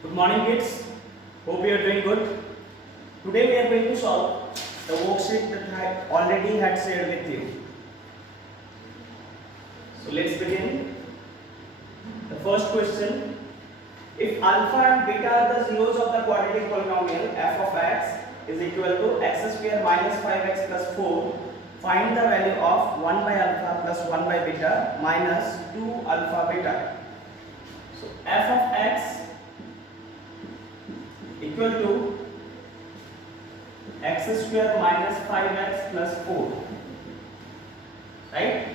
Good morning, kids. Hope you are doing good. Today we are going to solve the worksheet that I already had shared with you. So let's begin. The first question: if alpha and beta are the zeros of the quadratic polynomial f of x is equal to x square minus 5x plus 4, find the value of 1 by alpha plus 1 by beta minus 2 alpha beta. So f of x equal to x square minus 5x plus 4, right?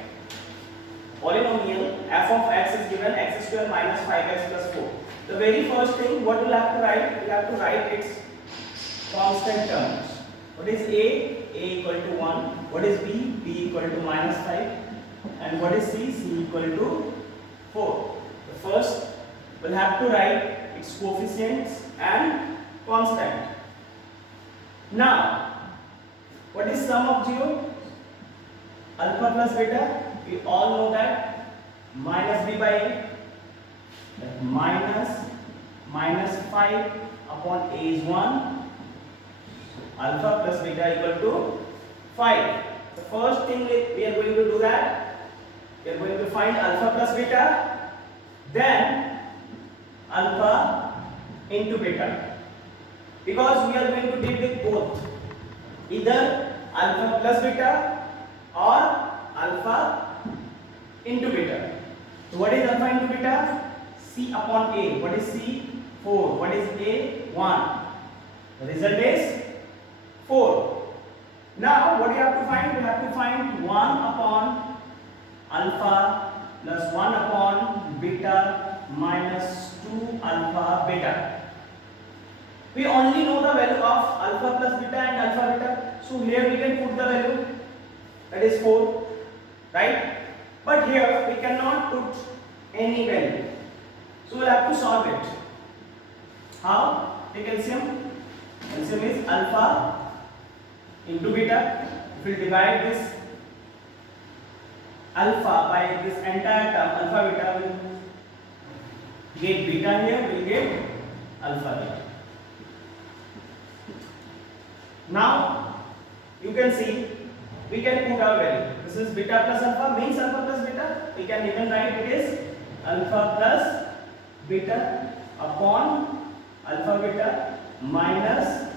Polynomial f of x is given x square minus 5x plus 4. The very first thing what we'll have to write, we'll have to write its constant terms. What is a? A equal to 1. What is b? B equal to minus 5. And what is c? C equal to 4. The first we'll have to write its coefficients and constant. Now, what is sum of 0? Alpha plus beta. We all know that minus b by a. That minus 5 upon a is 1. Alpha plus beta equal to 5. The first thing we are going to do that, we are going to find alpha plus beta, then alpha into beta, because we are going to deal with both, either alpha plus beta or alpha into beta. So what is alpha into beta? C upon a. What is c? 4. What is a? 1. The result is 4. Now what do you have to find? You have to find 1 upon alpha plus 1 upon beta minus 2 alpha beta. We only know the value of alpha plus beta and alpha beta. So here we can put the value, that is 4, right? But here we cannot put any value. So we'll have to solve it. How? Take LCM. LCM is alpha into beta. If we divide this alpha by this entire term, alpha beta, will get beta here, will get alpha here. Now you can see we can put our value. This is beta plus alpha, means alpha plus beta. We can even write it is alpha plus beta upon alpha beta minus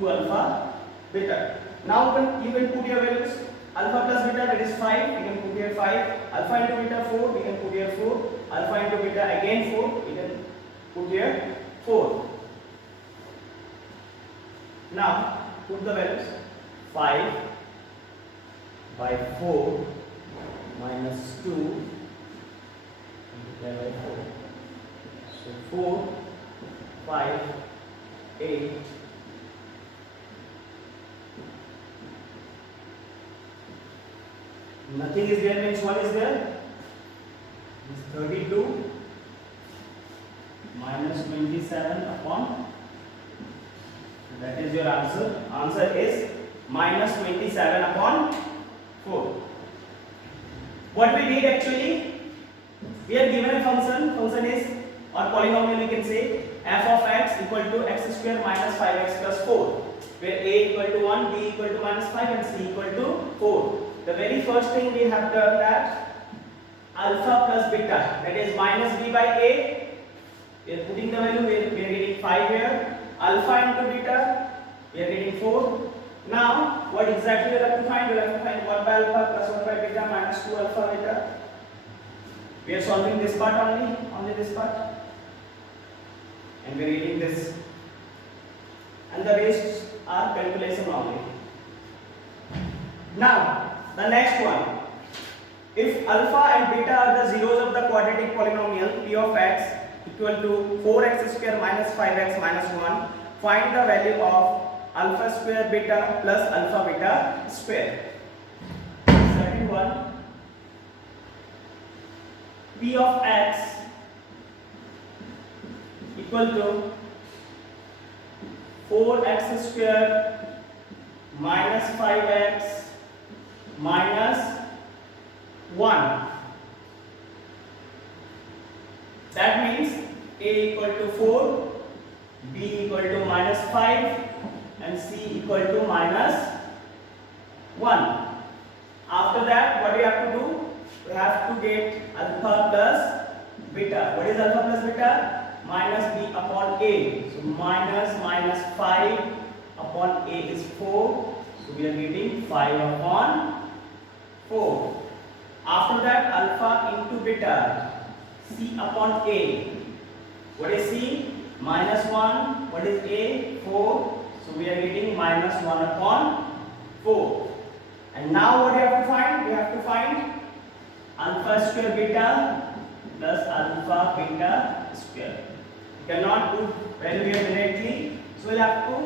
2 alpha beta. Now you can put your values. Alpha plus beta, that is 5, we can put here 5. Alpha into beta 4, we can put here 4. Alpha into beta again 4, we can put here 4. Now put the values. 5 by 4 minus 2 by 4. So 4, 5, 8. Nothing is there, means 1 is there. Is 32 minus 27 upon. That is your answer. Answer is minus 27 upon 4. What we did actually, we are given a function. Function is, or polynomial we can say, f of x equal to x square minus 5x plus 4, where a equal to 1, b equal to minus 5 and c equal to 4. The very first thing we have done that alpha plus beta, that is minus b by a. We are putting the value, we are getting 5 here. Alpha into beta, we are getting 4. Now what exactly we have to find? We have to find 1 by alpha plus 1 by beta minus 2 alpha beta. We are solving this part only this part, and we are getting this, and the rest are calculation only. Now the next one, if alpha and beta are the zeros of the quadratic polynomial p of x equal to 4x square minus 5x minus 1, find the value of alpha square beta plus alpha beta square. Second one, p of x equal to 4x square minus 5x minus 1. That means A equal to 4, B equal to -5 and C equal to -1. After that, what do you have to do? We have to get alpha plus beta. What is alpha plus beta? Minus B upon A. So minus 5 upon A is 4. So we are getting 5 upon 4. After that, alpha into beta. C upon A. What is C? -1. What is A? 4. So we are getting -1 upon 4. And now what do you have to find? We have to find alpha square beta plus alpha beta square. You cannot do value here directly, so we'll have to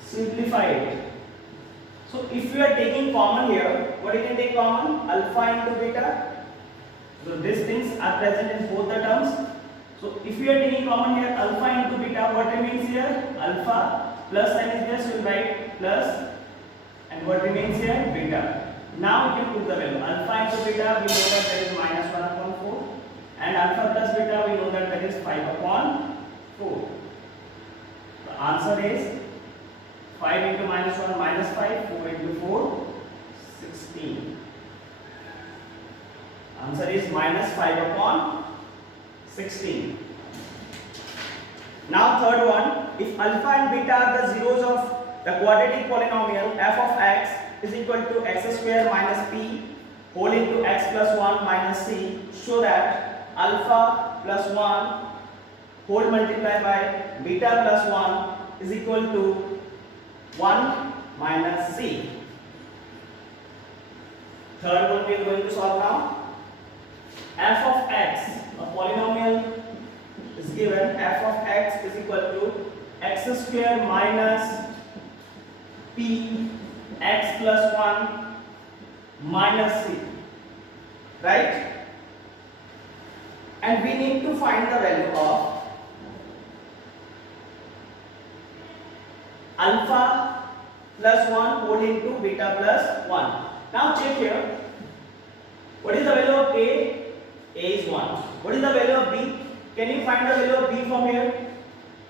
simplify it. So if you are taking common here, what you can take common? Alpha into beta. So these things are present in both the terms. So if you are taking common here alpha into beta, what remains here? Alpha plus sign is there, so we write plus, and what remains here? Beta. Now we can put the value. Alpha into beta, we know that that is -1 upon 4, and alpha plus beta, we know that that is 5 upon 4. The answer is 5 into -1 -5, 4 into 4 16. Answer is -5 upon 16. Now third one, if alpha and beta are the zeros of the quadratic polynomial f of x is equal to x square minus p whole into x plus 1 minus c, show that alpha plus 1 whole multiplied by beta plus 1 is equal to 1 minus c. Third one we are going to solve now. F of x, a polynomial is given. F of x is equal to x square minus p x plus 1 minus c, right? And we need to find the value of alpha plus 1 whole into beta plus 1. Now check here. What is the value of A? A is 1. What is the value of B? Can you find the value of B from here?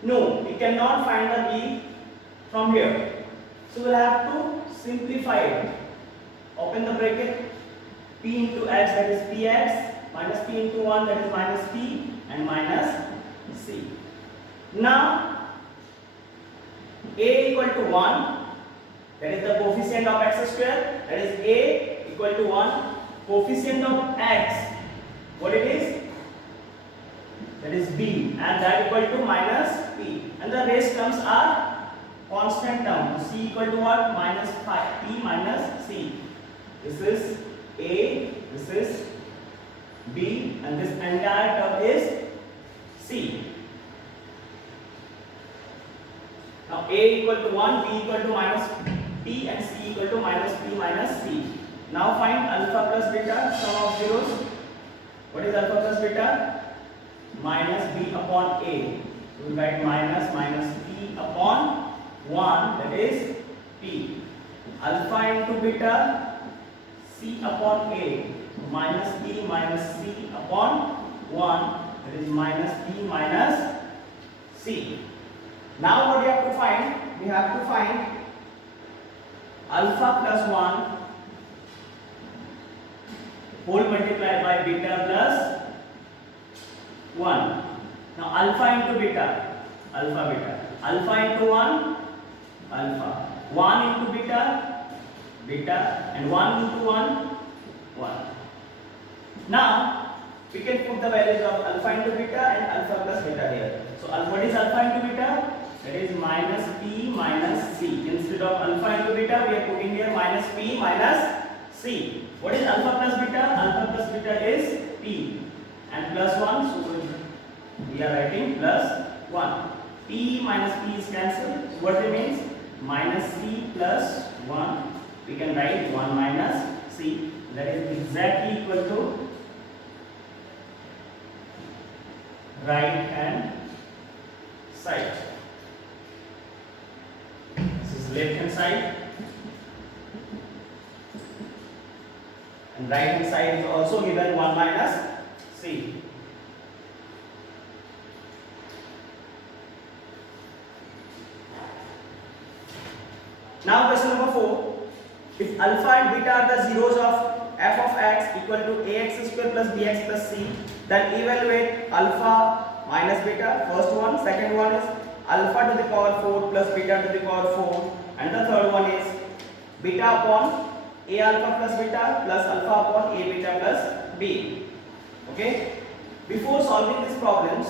No, we cannot find the B from here. So we'll have to simplify it. Open the bracket. P into x, that is px, minus p into 1, that is minus p, and minus c. Now A equal to 1, that is the coefficient of x square, that is A equal to 1. Coefficient of x, what it is? That is b, and that equal to minus p, and the rest terms are constant term. C equal to what? Minus 5, p minus c. This is A, this is b, and this entire term is c. Now A equal to 1, b equal to minus p, and c equal to minus p minus c. Now find alpha plus beta, sum of zeros. What is alpha plus beta? Minus b upon a. So we write minus p upon 1, that is p. Alpha into beta, c upon a. Minus p minus c upon 1, that is minus p minus c. Now what do you have to find? We have to find alpha plus 1 whole multiplied by beta plus 1. Now alpha into beta, alpha beta. Alpha into 1, alpha. 1 into beta, beta, and 1 into 1, 1. Now we can put the values of alpha into beta and alpha plus beta here. So what is alpha into beta? That is minus p minus c. Instead of alpha into beta, we are putting here minus p minus c. What is alpha plus beta? Alpha plus beta is p, and plus 1, so we are writing plus 1. P minus p is cancelled. So what remains? Minus c plus 1. We can write 1 minus c. That is exactly equal to right hand side. This is left hand side, and right hand side is also given 1 minus c. Now question number 4. If alpha and beta are the zeros of f of x equal to ax square plus bx plus c, then evaluate alpha minus beta. First one. Second one is alpha to the power 4 plus beta to the power 4, and the third one is beta upon a alpha plus beta plus alpha upon a beta plus b. Okay. Before solving these problems,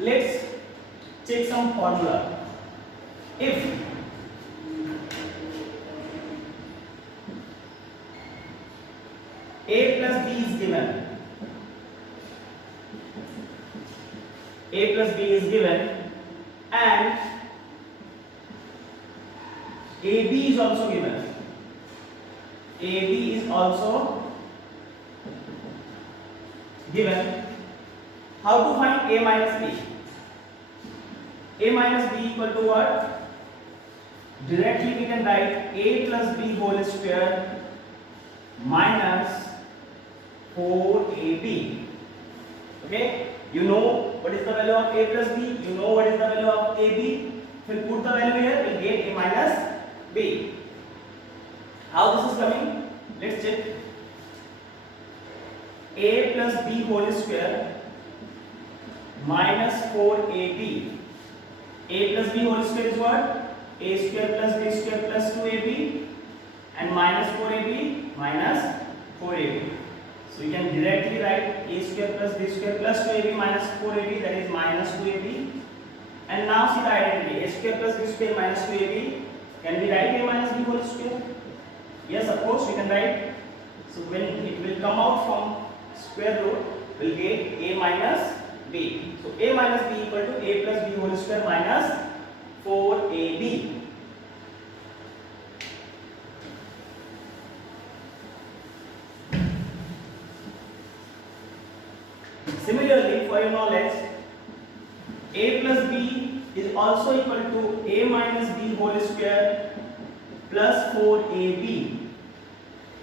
let's check some formula. If a plus b is given, a plus b is given, and ab is also given, ab is also given, how to find a minus b? A minus b equal to what? Directly we can write a plus b whole square minus 4ab. Okay, you know what is the value of a plus b, you know what is the value of ab. If we put the value here, we get a minus b. How this is coming? Let's check. A plus b whole square minus 4ab. A plus b whole square is what? A square plus b square plus 2ab, and minus 4ab minus 4ab. So you can directly write a square plus b square plus 2ab minus 4ab, that is minus 2ab. And now see the identity. A square plus b square minus 2ab. Can we write a minus b whole square? Yes, of course we can write. So when it will come out from square root, we'll get a minus b. So a minus b equal to a plus b whole square minus 4ab. Similarly, for your knowledge, a plus b is also equal to a minus b whole square plus 4ab.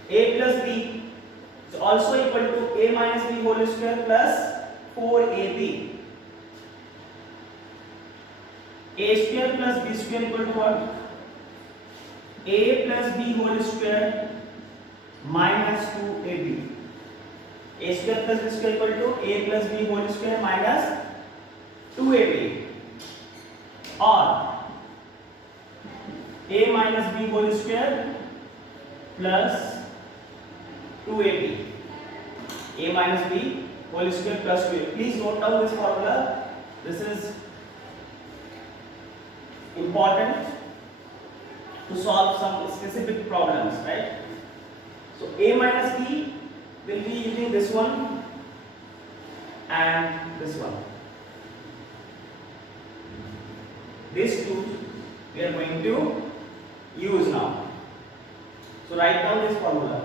A plus b is also equal to a minus b whole square plus 4ab. A square plus b square equal to what? A plus b whole square minus 2ab. A square plus b square equal to a plus b whole square minus 2ab, or a minus b whole square plus 2ab. A minus b whole square plus 2ab. Please note down this formula. This is important to solve some specific problems, right? So a minus b will be using this one and this one. These two we are going to use now. So write down this formula.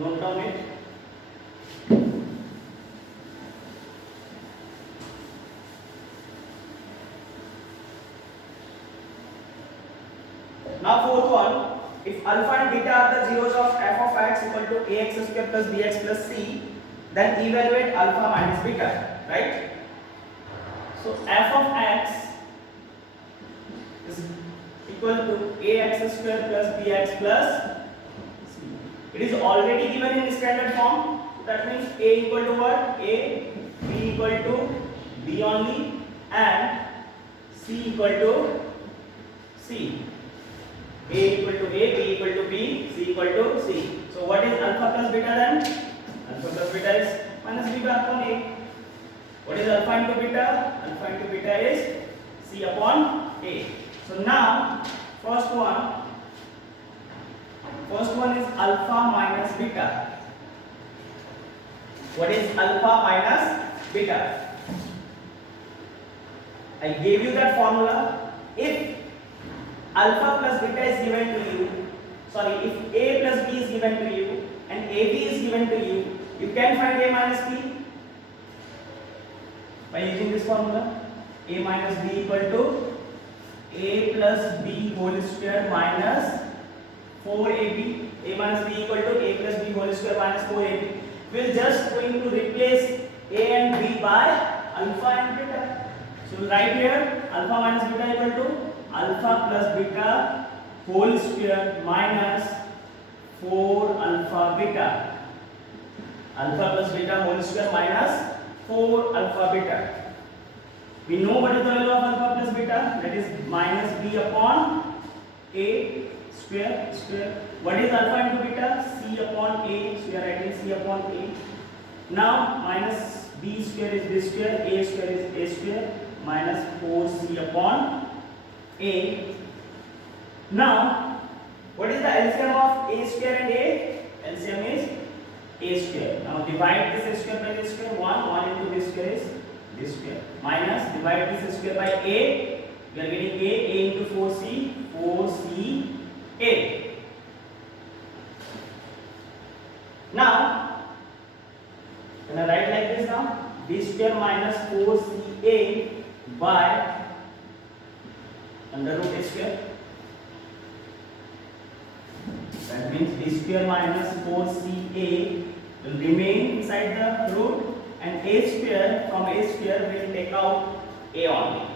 Note down it. Now fourth one, if alpha and beta are the zeros of f of x equal to ax square plus bx plus c, then evaluate alpha minus beta, right? So f of x is equal to ax square plus bx plus c. It is already given in standard form. That means a equal to what? A, b equal to b only, and c equal to c. A equal to A, B equal to B, C equal to C. So what is alpha plus beta then? Alpha plus beta is minus B upon A. What is alpha into beta? Alpha into beta is C upon A. So now first one is alpha minus beta. What is alpha minus beta? I gave you that formula. If alpha plus beta is given to you, if a plus b is given to you and ab is given to you, you can find a minus b by using this formula. A minus b equal to a plus b whole square minus 4ab. A minus b equal to a plus b whole square minus 4ab. We are just going to replace a and b by alpha and beta. So right here alpha minus beta equal to alpha plus beta whole square minus 4 alpha beta. Alpha plus beta whole square minus 4 alpha beta. We know what is the value of alpha plus beta, that is minus b upon a square. What is alpha into beta? C upon a, so we are writing C upon a. Now minus b square is b square, a square is a square, minus 4c upon a. Now what is the LCM of a square and a? LCM is a square. Now divide this square by this square. 1 into this square is this square. Minus divide this square by a. We are getting a into 4c a. Now can I write like this now? B square minus 4ca by under root a square. That means b square minus 4ca will remain inside the root, and a square, from a square will take out a only.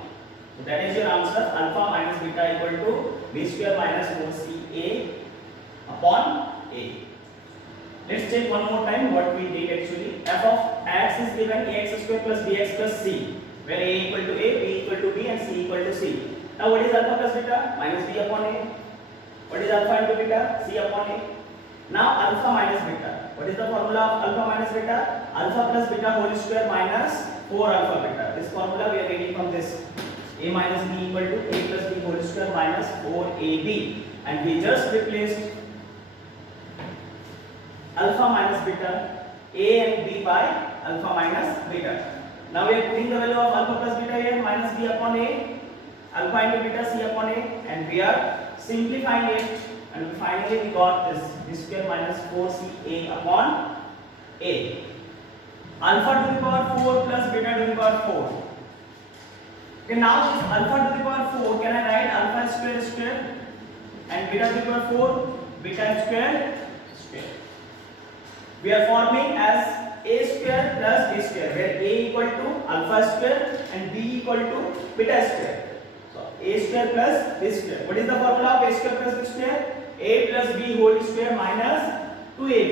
So that is your answer. Alpha minus beta equal to b square minus 4ca upon a. Let's check one more time what we did actually. F of x is given ax square plus bx plus c, where a equal to a, b equal to b, and c equal to c. Now what is alpha plus beta? Minus b upon a. What is alpha into beta? C upon a. Now alpha minus beta. What is the formula of alpha minus beta? Alpha plus beta whole square minus 4 alpha beta. This formula we are getting from this. A minus b equal to a plus b whole square minus 4ab. And we just replaced alpha minus beta, a and b by alpha minus beta. Now we are putting the value of alpha plus beta here, minus b upon a, alpha into beta c upon a, and we are simplifying it, and finally we got this b square minus 4ca upon a. Alpha to the power 4 plus beta to the power 4. Okay, now this alpha to the power 4, can I write alpha square and beta to the power 4 beta square. We are forming as a square plus b square, where a equal to alpha square and b equal to beta square. So a square plus b square. What is the formula of a square plus b square? A plus b whole square minus 2ab.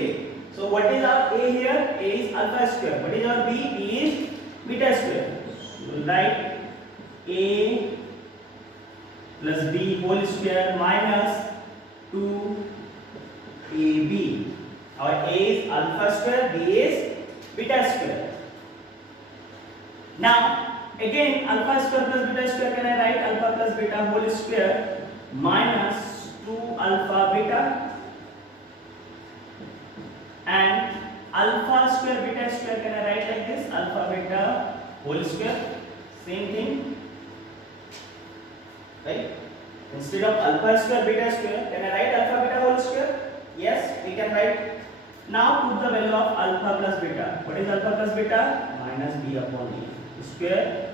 So what is our a here? A is alpha square. What is our b? B is beta square. So we will write a plus b whole square minus 2ab. Our a is alpha square, b is beta square. Now again alpha square plus beta square, can I write alpha plus beta whole square minus 2 alpha beta, and alpha square beta square, can I write like this? Alpha beta whole square, same thing, right? Instead of alpha square beta square, can I write alpha beta whole square? Yes, we can write. Now put the value of alpha plus beta. What is alpha plus beta? Minus b upon a. Square.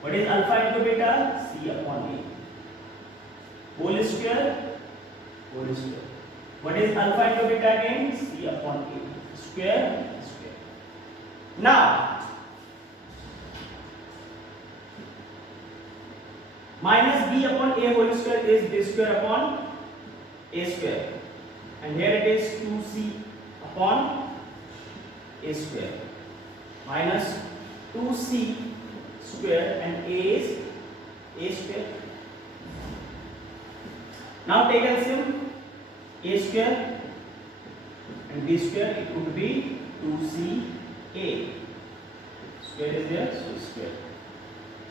What is alpha into beta? C upon a. Whole square. What is alpha into beta again? C upon a. Square. Now minus b upon a whole square is b square upon a square, and here it is 2c upon a square minus 2c square, and a is a square. Now take LCM. A square and b square, it would be 2ca. Square is there, so square.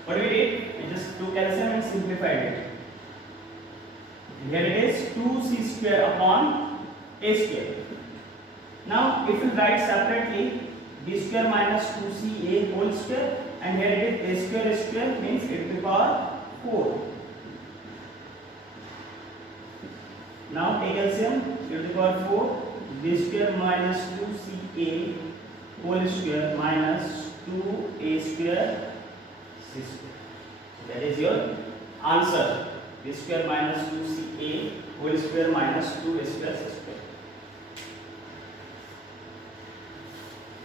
What we did? We just took LCM and simplified it. And here it is 2c square upon a square. Now if you write separately, b square minus 2ca whole square, and here it is a square means it to the power 4. Now take LCM, e to the power 4, b square minus 2ca whole square minus 2a square c square. So that is your answer. B square minus 2ca whole square minus 2a square c square.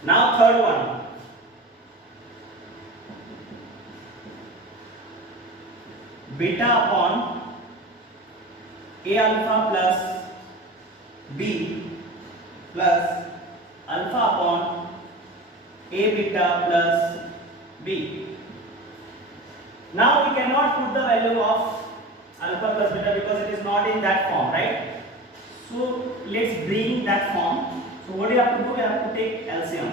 Now third one. beta upon a alpha plus b plus alpha upon a beta plus b. Now we cannot put the value of alpha plus beta because it is not in that form, right? So let's bring that form. So what you have to do, you have to take LCM.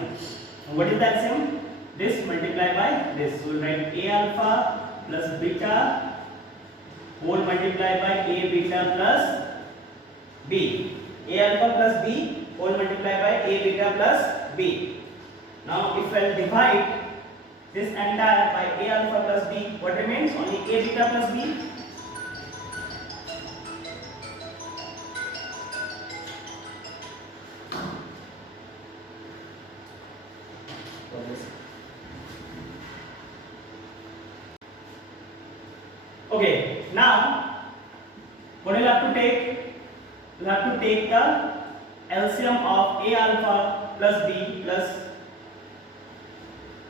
And what is the LCM? This multiplied by this. So we write a alpha plus beta whole multiplied by a beta plus b. A alpha plus b whole multiplied by a beta plus b. Now if I divide this entire by a alpha plus b, what remains? Only a beta plus b. Okay, now what you'll have to take? You'll have to take the LCM of a alpha plus b plus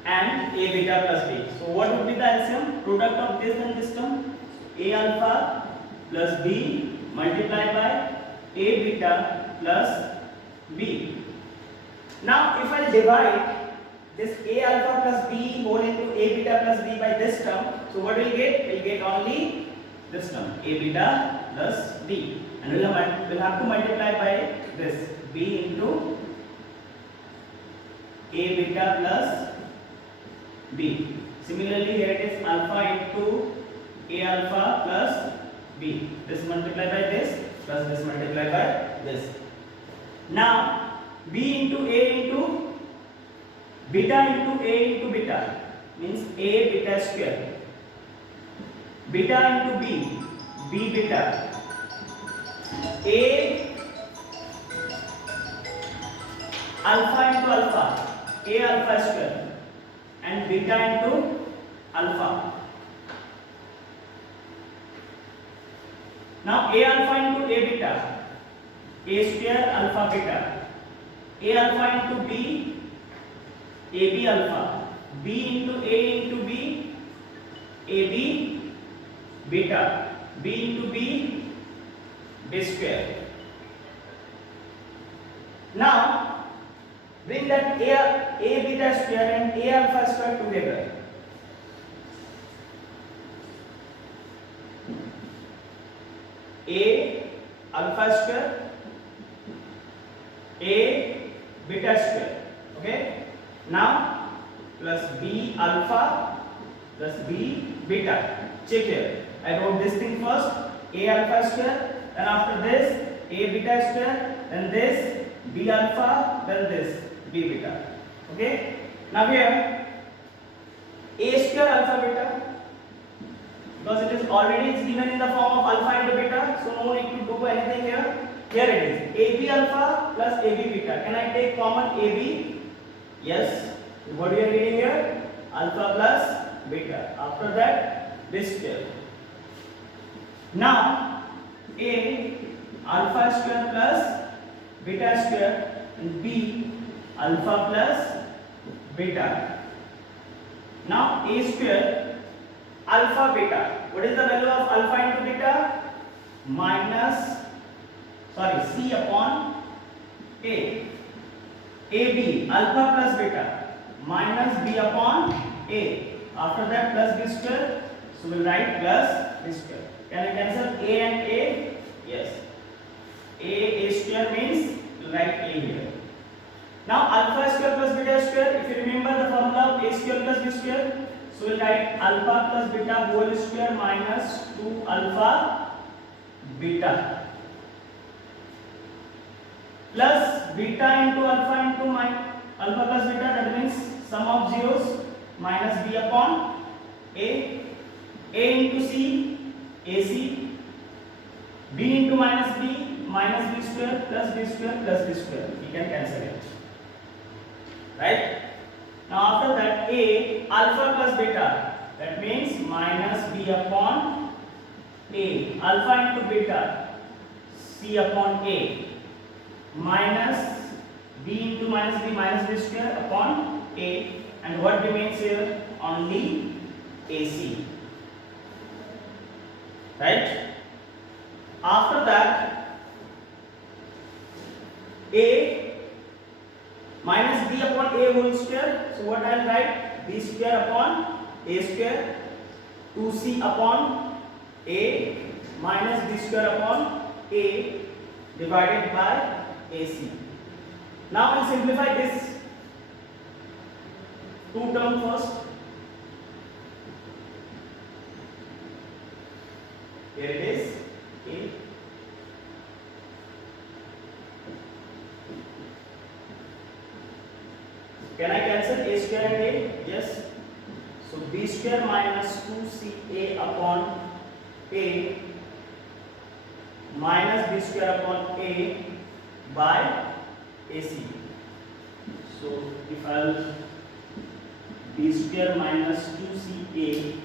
and a beta plus b. So what would be the LCM? Product of this and this term. A alpha plus b multiplied by a beta plus b. Now if I divide this a alpha plus b whole into a beta plus b by this term, so what will get? We'll get only this term, a beta plus b, and we'll have to multiply by this b into a beta plus b. Similarly here it is alpha into a alpha plus b. This multiply by this plus this multiply by this. Now b into a into beta into a into beta means a beta square. Beta into b, b beta. A alpha into alpha, a alpha square, and beta into alpha. Now a alpha into a beta, a square alpha beta. A alpha into b, ab alpha. B into a into b, ab beta. B into b, b square. Now bring that a beta square and a alpha square together. A alpha square, a beta square. Okay. Now plus b alpha plus b beta. Check here. I wrote this thing first, a alpha square, then after this a beta square, then this b alpha, then this b beta. Okay. Now here a square alpha beta, because it is already given in the form of alpha into beta, so no need to do anything here. Here it is ab alpha plus ab beta. Can I take common ab? Yes. What we are getting here? Alpha plus beta. After that this square. Now a alpha square plus beta square and b alpha plus beta. Now a square alpha beta. What is the value of alpha into beta? C upon a. AB alpha plus beta minus b upon a. After that plus b square. So we'll write plus b square. Can I cancel a and a? Yes. A square means we'll write a here. Now alpha square plus beta square. If you remember the formula of a square plus b square, so we'll write alpha plus beta whole square minus 2 alpha beta plus beta into alpha plus beta, that means sum of zeros minus b upon a into c, ac, b into minus b square plus b square plus b square. We can cancel it. Right? Now after that a alpha plus beta, that means minus b upon a, alpha into beta c upon a, minus b into minus b square upon a, and what remains here? Only ac. right? After that, a minus b upon a whole square. So what I will write? B square upon a square, 2c upon a minus b square upon a divided by ac. Now we'll simplify this two term first. Here it is, a. Can I cancel a square and a? Yes. So b square minus 2ca upon a minus b square upon a by ac. So if I'll b square minus 2ca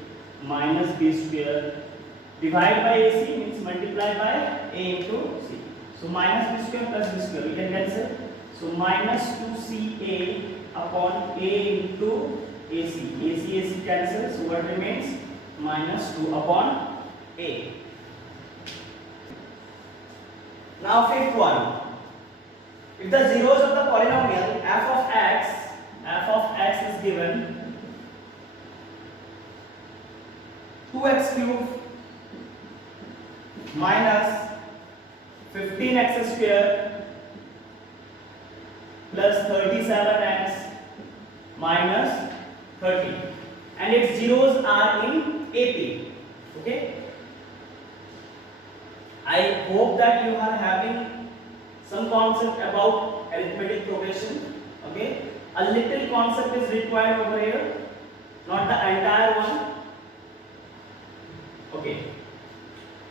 minus b square divide by ac means multiply by a into c. So minus b square plus b square we can cancel. So minus 2ca upon a into ac. AC cancel. So what remains? Minus 2 upon a. Now fifth one. If the zeros of the polynomial f of x is given 2x cube minus 15x square plus 37x minus 30, and its zeros are in AP. Okay, I hope that you are having some concept about arithmetic progression. Okay, a little concept is required over here, not the entire one. Okay,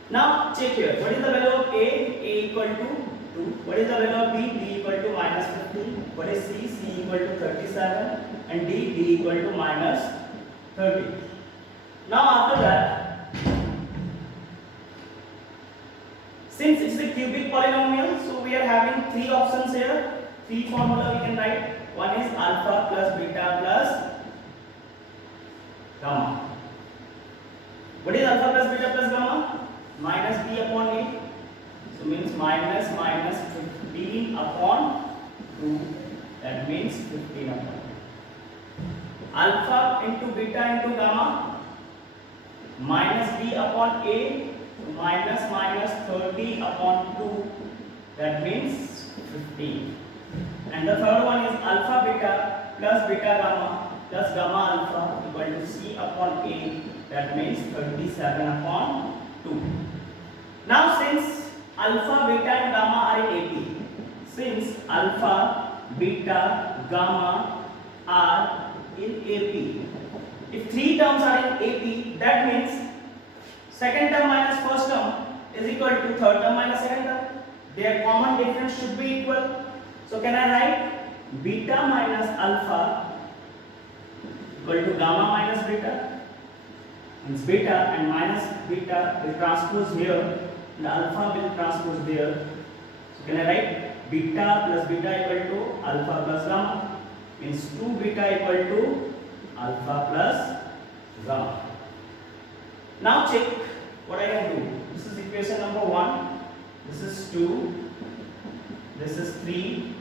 now check here. What is the value of A equal to 2. What is the value of B equal to minus 15. What is C equal to 37, and D equal to minus 30. Now after that, since it's a cubic polynomial, so we are having three options here. Three formula we can write. One is alpha plus beta plus gamma. What is alpha plus beta plus gamma? Minus b upon a. So means minus 15 upon 2. That means 15 upon 2. Alpha into beta into gamma. Minus b upon a. So minus 30 upon 2. That means 15. And the third one is alpha beta plus beta gamma plus gamma alpha equal to c upon a. That means 37 upon 2. Now since alpha, beta and gamma are in AP, since alpha, beta, gamma are in AP, if three terms are in AP, that means second term minus first term is equal to third term minus second term. Their common difference should be equal. So can I write beta minus alpha equal to gamma minus beta? Means beta and minus beta will transpose here, and alpha will transpose there. So can I write beta plus beta equal to alpha plus gamma? Means 2 beta equal to alpha plus gamma. Now check what I can do. This is equation number 1. This is 2. This is 3.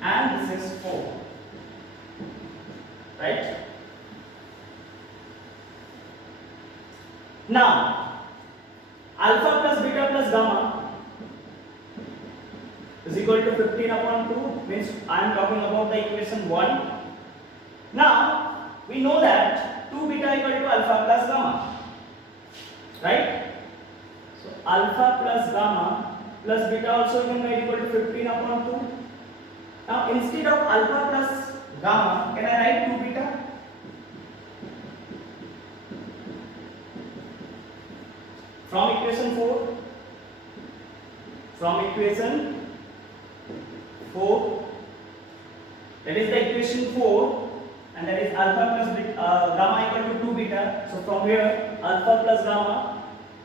And this is 4. Right? Now, alpha plus beta plus gamma is equal to 15 upon 2, means I am talking about the equation 1. Now, we know that 2 beta equal to alpha plus gamma, right? So, alpha plus gamma plus beta also can be equal to 15 upon 2. Now, instead of alpha plus gamma, can I write 2 beta? From equation 4, that is the equation 4, and that is alpha plus beta, gamma equal to 2 beta. So from here, alpha plus gamma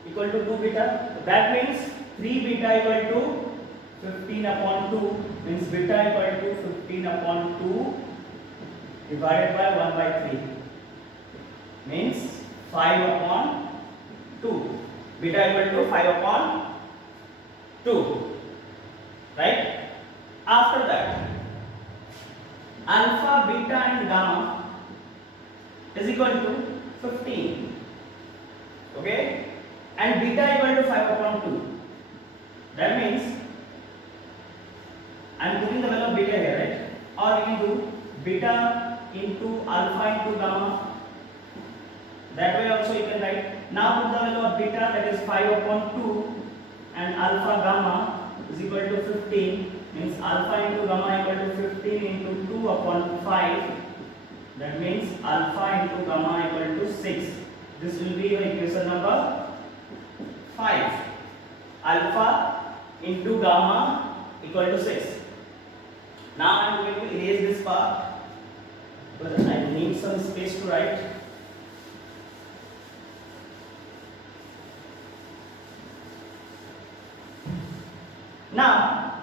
equal to 2 beta. So that means 3 beta equal to 15 upon 2, means beta equal to 15 upon 2 divided by 1 by 3, means 5 upon 2. beta equal to 5 upon 2, right? After that, alpha, beta and gamma is equal to 15, okay, and beta equal to 5 upon 2. That means I am putting the value of beta here, right? Or we can do beta into alpha into gamma. That way also you can write. Now put the value of beta, that is 5 upon 2, and alpha gamma is equal to 15, means alpha into gamma equal to 15 into 2 upon 5. That means alpha into gamma equal to 6. This will be your equation number 5. Alpha into gamma equal to 6. Now I am going to erase this part, but I need some space to write. Now,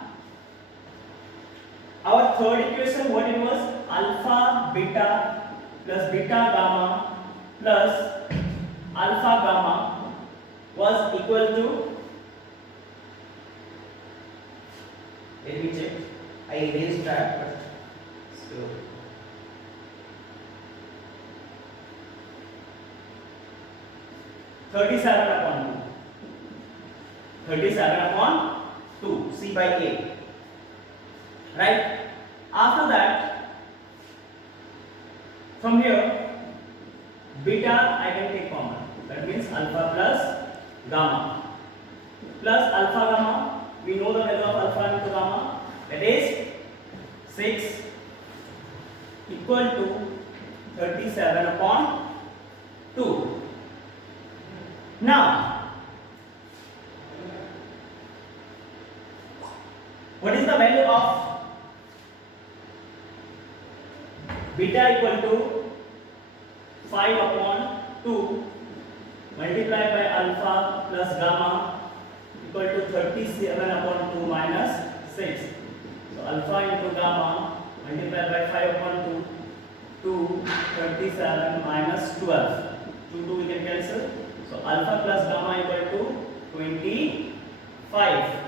our third equation, what it was? Alpha beta plus beta gamma plus alpha gamma was equal to, let me check, I erased that, but still. (37 upon 2), C by A, right? After that, from here, beta I can take common. That means alpha plus gamma plus alpha gamma. We know the value of alpha into gamma. That is 6 equal to 37 upon 2. Now, what is the value of beta equal to 5 upon 2 multiplied by alpha plus gamma equal to 37 upon 2 minus 6. So alpha into gamma multiplied by 5 upon 2, 37 minus 12. 2 we can cancel. So alpha plus gamma equal to 25.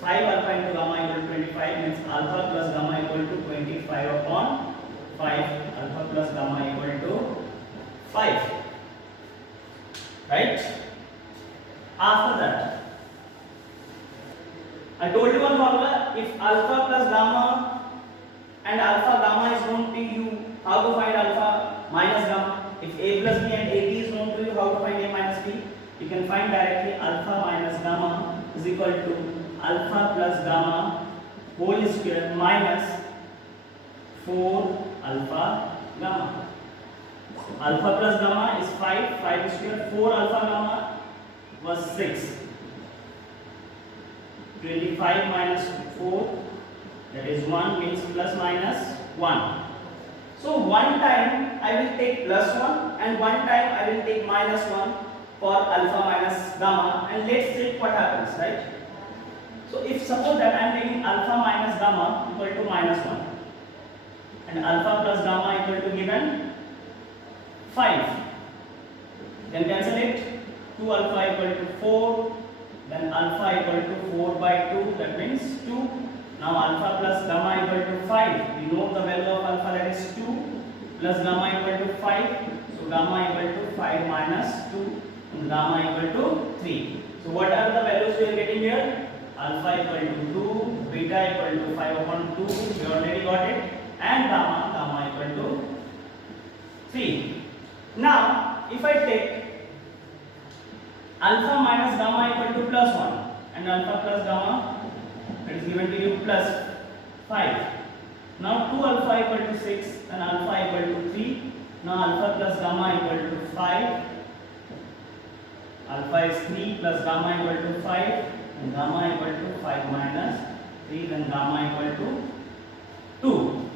5 alpha into gamma equal to 25, means alpha plus gamma equal to 25 upon 5. Alpha plus gamma equal to 5. Right? After that, I told you one formula. If alpha plus gamma and alpha gamma is known to you, how to find alpha minus gamma? If a plus b and ab is known to you, how to find a minus b? You can find directly alpha minus gamma is equal to alpha plus gamma whole square minus 4 alpha gamma. Alpha plus gamma is 5, 5 square, 4 alpha gamma was 6. 25 minus 4, that is 1, means plus minus 1. So one time I will take plus 1 and one time I will take minus 1 for alpha minus gamma, and let's check what happens, right? So if suppose that I am taking alpha minus gamma equal to minus 1 and alpha plus gamma equal to given 5, then cancel it. 2 alpha equal to 4, then alpha equal to 4 by 2, that means 2. Now alpha plus gamma equal to 5. We know the value of alpha, that is 2, plus gamma equal to 5. So gamma equal to 5 minus 2 and gamma equal to 3. So what are the values we are getting here? Alpha equal to 2, beta equal to 5 upon 2, we already got it, and gamma equal to 3. Now if I take alpha minus gamma equal to plus 1 and alpha plus gamma, it is given to you plus 5. Now 2 alpha equal to 6 and alpha equal to 3. Now alpha plus gamma equal to 5. Alpha is 3 plus gamma equal to 5 and gamma equal to 5 minus 3, then gamma equal to 2.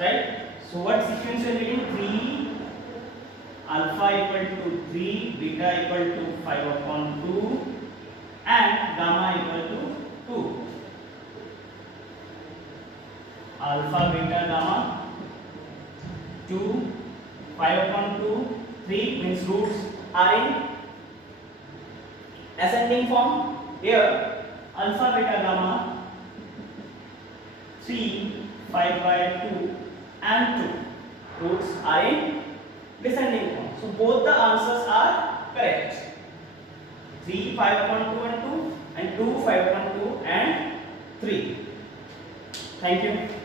Right? So what sequence you are getting? 3, alpha equal to 3, beta equal to 5 upon 2 and gamma equal to 2. Alpha, beta, gamma, 2, 5 upon 2, 3 means roots are in ascending form. Here alpha, beta, gamma 3, 5 by 2 and 2 roots are in descending form. So both the answers are correct. 3, 5 upon 2 and 2 and 2, 5 upon 2 and 3. Thank you.